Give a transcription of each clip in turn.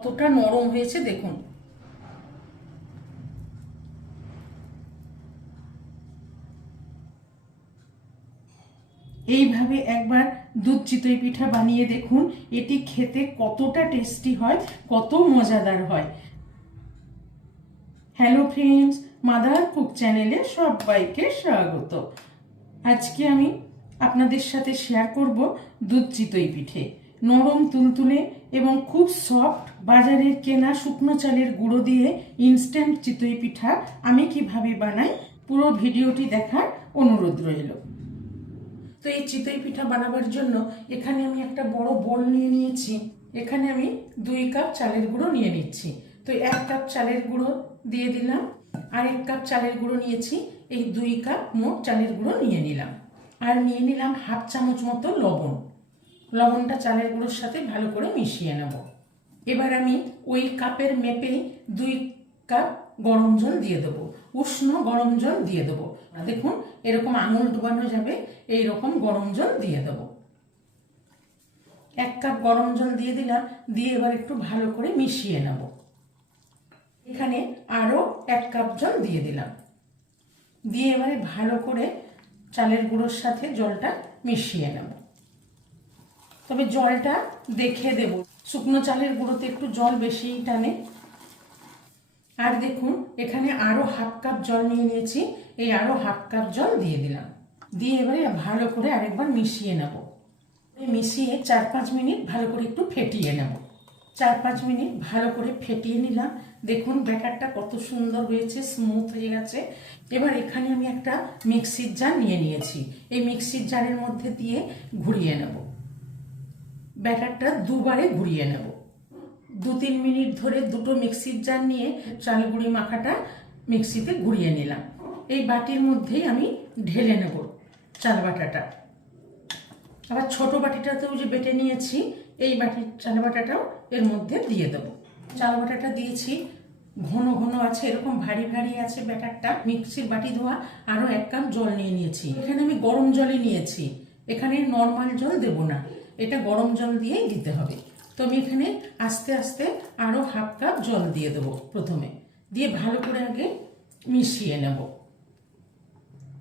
কতটা নরম হয়েছে দেখুন। এইভাবে একবার দুধ চিতই পিঠা বানিয়ে দেখুন, এটি খেতে কতটা টেস্টি হয়, কত মজাদার হয়। হ্যালো ফ্রেন্ডস, মাদার কুক চ্যানেলে সবাইকে স্বাগত। আজকে আমি আপনাদের সাথে শেয়ার করব দুধ চিতই পিঠে। নরম তুলতুলে এবং খুব সফট বাজারের কেনা শুকনো চালের গুঁড়ো দিয়ে ইনস্ট্যান্ট চিতই পিঠা আমি কিভাবে বানাই, পুরো ভিডিওটি দেখার অনুরোধ রইল। তো এই চিতই পিঠা বানাবার জন্য এখানে আমি একটা বড় বোল নিয়ে নিয়েছি। এখানে আমি 2 কাপ চালের গুঁড়ো নিয়ে নিচ্ছি। তো 1 কাপ চালের গুঁড়ো দিয়ে দিলাম, আর 1 কাপ চালের গুঁড়ো নিয়েছি। এই 2 কাপ মোট চালের গুঁড়ো নিয়ে নিলাম, আর নিয়ে নিলাম হাফ চামচ মতো লবণ। লবণটা চালের গুঁড়োর সাথে ভালো করে মিশিয়ে নেব। এবার আমি ওই কাপের মেপে 2 কাপ গরম জল দিয়ে দেবো, উষ্ণ গরম জল দিয়ে দেবো। দেখুন এরকম আঙুল ডুবানো যাবে এইরকম গরম জল দিয়ে দেবো। 1 কাপ গরম জল দিয়ে দিলাম, দিয়ে এবার একটু ভালো করে মিশিয়ে নেব। এখানে আরো 1 কাপ জল দিয়ে দিলাম, দিয়ে এবারে ভালো করে চালের গুঁড়োর সাথে জলটা মিশিয়ে নেব। তবে জলটা দেখে দেব, শুকনো চালের গুঁড়োতে একটু জল বেশি টানে। আর দেখুন এখানে আরো হাফ কাপ জল নিয়ে নিয়েছি, এই আরো হাফ কাপ জল দিয়ে দিলাম, দিয়ে এবারে ভালো করে আরেকবার মিশিয়ে নেব। মিশিয়ে 4-5 মিনিট ভালো করে একটু ফেটিয়ে নেব। 4-5 মিনিট ভালো করে ফেটিয়ে নিলাম। দেখুন ব্যাটারটা কত সুন্দর হয়েছে, স্মুথ হয়ে গেছে। এবার এখানে আমি একটা মিক্সির জার নিয়ে নিয়েছি, এই মিক্সির জারের মধ্যে দিয়ে ঘুরিয়ে নেব। ব্যাটারটা দুবারে ঘুরিয়ে নেব। 2-3 মিনিট ধরে দুটো মিক্সির জার নিয়ে চাল গুঁড়ি মাখাটা মিক্সিতে ঘুরিয়ে নিলাম। এই বাটির মধ্যেই আমি ঢেলে নেব চাল বাটাটা। আবার ছোট বাটিটাতেও যে বেটে নিয়েছি, এই বাটির চাল বাটাটাও এর মধ্যে দিয়ে দেব। চাল বাটাটা দিয়েছি, ঘন ঘন আছে, এরকম ভারী ভারী আছে ব্যাটারটা। মিক্সির বাটি ধোয়া আরো 1 কাপ জল নিয়ে নিয়েছি। এখানে আমি গরম জলই নিয়েছি, এখানে নর্মাল জল দেব না, এটা গরম জল দিয়েই দিতে হবে। তো আমি এখানে আস্তে আস্তে আরো হাফ কাপ জল দিয়ে দেবো প্রথমে, দিয়ে ভালো করে আগে মিশিয়ে নেব।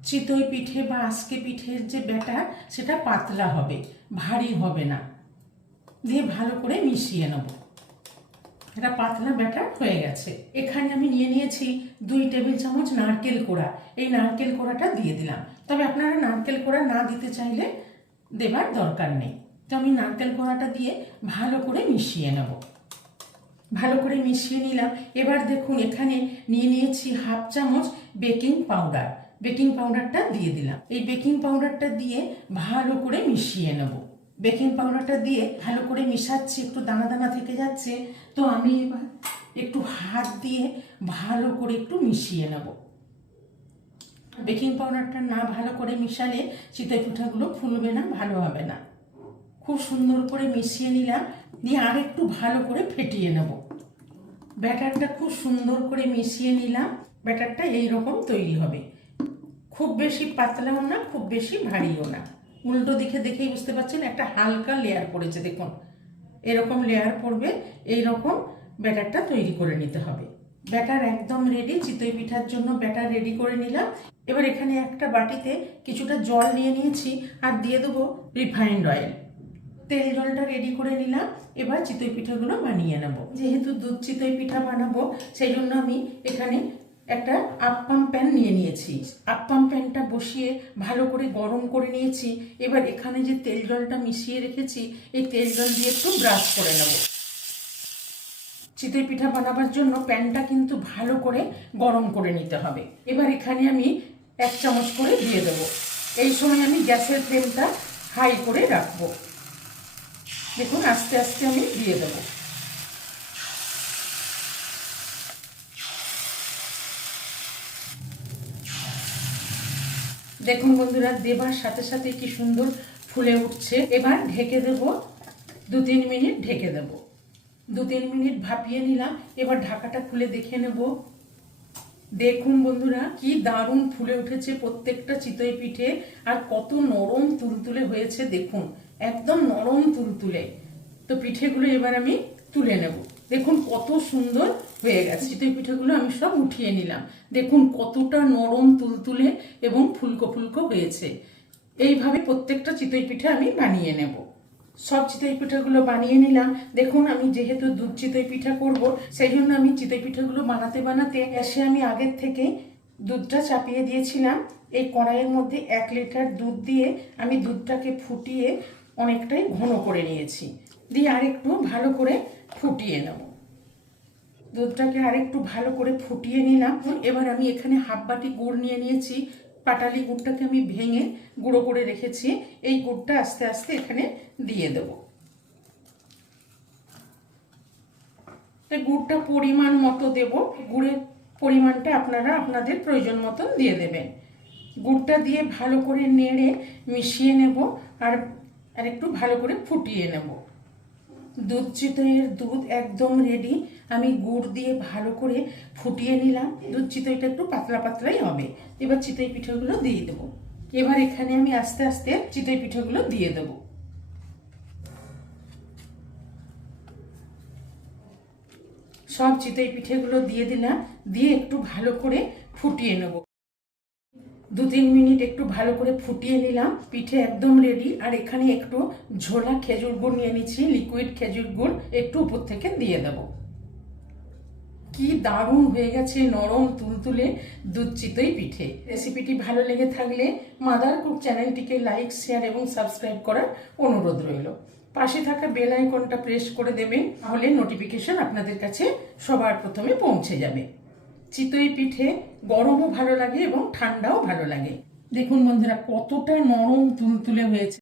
চিতই পিঠে বা আজকে পিঠের যে ব্যাটার সেটা পাতলা হবে, ভারী হবে না। দিয়ে ভালো করে মিশিয়ে নেব। এটা পাতলা ব্যাটার হয়ে গেছে। এখানে আমি নিয়ে নিয়েছি 2 টেবিল চামচ নারকেল কোড়া, এই নারকেল কোড়াটা দিয়ে দিলাম। তবে আপনারা নারকেল কোড়া না দিতে চাইলে দেবার দরকার নেই। তো আমি নারকেল কোড়াটা দিয়ে ভালো করে মিশিয়ে নেব। ভালো করে মিশিয়ে নিলাম। এবার দেখুন এখানে নিয়ে নিয়েছি হাফ চামচ বেকিং পাউডার, বেকিং পাউডারটা দিয়ে দিলাম। এই বেকিং পাউডারটা দিয়ে ভালো করে মিশিয়ে নেব। বেকিং পাউডারটা দিয়ে ভালো করে মিশাচ্ছি, একটু দানা দানা থেকে যাচ্ছে, তো আমি এবার একটু হাত দিয়ে ভালো করে একটু মিশিয়ে নেব। বেকিং পাউডারটা না ভালো করে মিশালে চিতই পিঠাগুলো ফুলবে না, ভালো হবে না। খুব সুন্দর করে মিশিয়ে নিলাম, দিয়ে আর একটু ভালো করে ফেটিয়ে নেব। ব্যাটারটা খুব সুন্দর করে মিশিয়ে নিলাম। ব্যাটারটা এইরকম তৈরি হবে, খুব বেশি পাতলাও না, খুব বেশি ভারীও না। উল্টো দিকে দেখেই বুঝতে পারছেন একটা হালকা লেয়ার পড়েছে, দেখুন এরকম লেয়ার পড়বে। এইরকম ব্যাটারটা তৈরি করে নিতে হবে। ব্যাটার একদম রেডি, চিতই পিঠার জন্য ব্যাটার রেডি করে নিলাম। এবার এখানে একটা বাটিতে কিছুটা জল নিয়ে নিয়েছি, আর দিয়ে দেবো রিফাইন্ড অয়েল। তেল জলটা রেডি করে নিলাম। এবার চিতই পিঠাগুলো বানিয়ে নেব। যেহেতু দুধ চিতই পিঠা বানাবো, সেই জন্য আমি এখানে একটা আপ্পাম প্যান নিয়ে নিয়েছি। আপ্পাম প্যানটা বসিয়ে ভালো করে গরম করে নিয়েছি। এবার এখানে যে তেল জলটা মিশিয়ে রেখেছি, এই তেল জল দিয়ে একটু ব্রাশ করে নেব। চিতই পিঠা বানাবার জন্য প্যানটা কিন্তু ভালো করে গরম করে নিতে হবে। এবার এখানে আমি 1 চামচ করে দিয়ে দেবো। এই সময় আমি গ্যাসের ফ্লেমটা হাই করে রাখবো। দেখুন আস্তে আস্তে আমি দিয়ে দেব। দেখুন বন্ধুরা, দেবার সাথে সাথে কি সুন্দর ফুলে উঠছে। এবার ঢেকে দেব, 2-3 মিনিট ঢেকে দেব। 2-3 মিনিট ভাপিয়ে নিলাম। এবার ঢাকাটা খুলে দেখে নেব। দেখুন বন্ধুরা, কি দারুণ ফুলে উঠেছে প্রত্যেকটা চিতই পিঠে, আর কত নরম তুলতুলে হয়েছে। দেখুন একদম নরম তুলতুলে। তো পিঠেগুলো এবার আমি তুলে নেব। দেখুন কত সুন্দর হয়ে গেছে। চিতই পিঠেগুলো আমি সব উঠিয়ে নিলাম। দেখুন কতটা নরম তুলতুলে এবং ফুলকো ফুলকো হয়েছে। এইভাবে প্রত্যেকটা চিতই পিঠে আমি বানিয়ে নেব। সব চিতই পিঠাগুলো বানিয়ে নিলাম। দেখুন আমি যেহেতু দুধ চিতই পিঠা করব, সেই জন্য আমি চিতই পিঠাগুলো বানাতে বানাতে গ্যাসে আমি আগের থেকে দুধটা চাপিয়ে দিয়েছিলাম। এই কড়াইয়ের মধ্যে 1 লিটার দুধ দিয়ে আমি দুধটাকে ফুটিয়ে অনেকটাই ঘন করে নিয়েছি। দিয়ে আরেকটু ভালো করে ফুটিয়ে নেব। দুধটাকে আরেকটু ভালো করে ফুটিয়ে নিলাম। এবার আমি এখানে হাফ বাটি গুড় নিয়ে নিয়েছি। পাটালি গুড়টাকে আমি ভেঙে গুঁড়ো করে রেখেছি। এই গুড়টা আস্তে আস্তে এখানে দিয়ে দেব। গুড়টা পরিমাণ মতো দেব। গুড়ের পরিমাণটা আপনারা আপনাদের প্রয়োজন মতন দিয়ে দেবেন। গুড়টা দিয়ে ভালো করে নেড়ে মিশিয়ে নেব আর একটু ভালো করে ফুটিয়ে নেব। দুধ চিতইয়ের দুধ একদম রেডি। আমি গুড় দিয়ে ভালো করে ফুটিয়ে নিলাম। দুধ চিতইটা একটু পাতলা পাতলাই হবে। এবার চিতই পিঠাগুলো দিয়ে দেবো। এবার এখানে আমি আস্তে আস্তে চিতই পিঠাগুলো দিয়ে দেবো। সব চিতই পিঠেগুলো দিয়ে দিলাম। দিয়ে একটু ভালো করে ফুটিয়ে নেব। 2-3 মিনিট একটু ভালো করে ফুটিয়ে নিলাম। পিঠে একদম রেডি। আর এখানে একটু ঝোলা খেজুর গুড় নিয়ে নিচ্ছি, লিকুইড খেজুর গুড় একটু উপর থেকে দিয়ে দেব। কি দারুণ হয়ে গেছে নরম তুলতুলে দুধ চিতই পিঠে। রেসিপিটি ভালো লেগে থাকলে মাদার কুক চ্যানেলটিকে লাইক, শেয়ার এবং সাবস্ক্রাইব করার অনুরোধ রইল। পাশে থাকা বেল আইকনটা প্রেস করে দেবেন, তাহলে নোটিফিকেশন আপনাদের কাছে সবার প্রথমে পৌঁছে যাবে। চিতই পিঠে গরমও ভালো লাগে এবং ঠান্ডাও ভালো লাগে। দেখুন বন্ধুরা কতটা নরম তুলতুলে হয়েছে।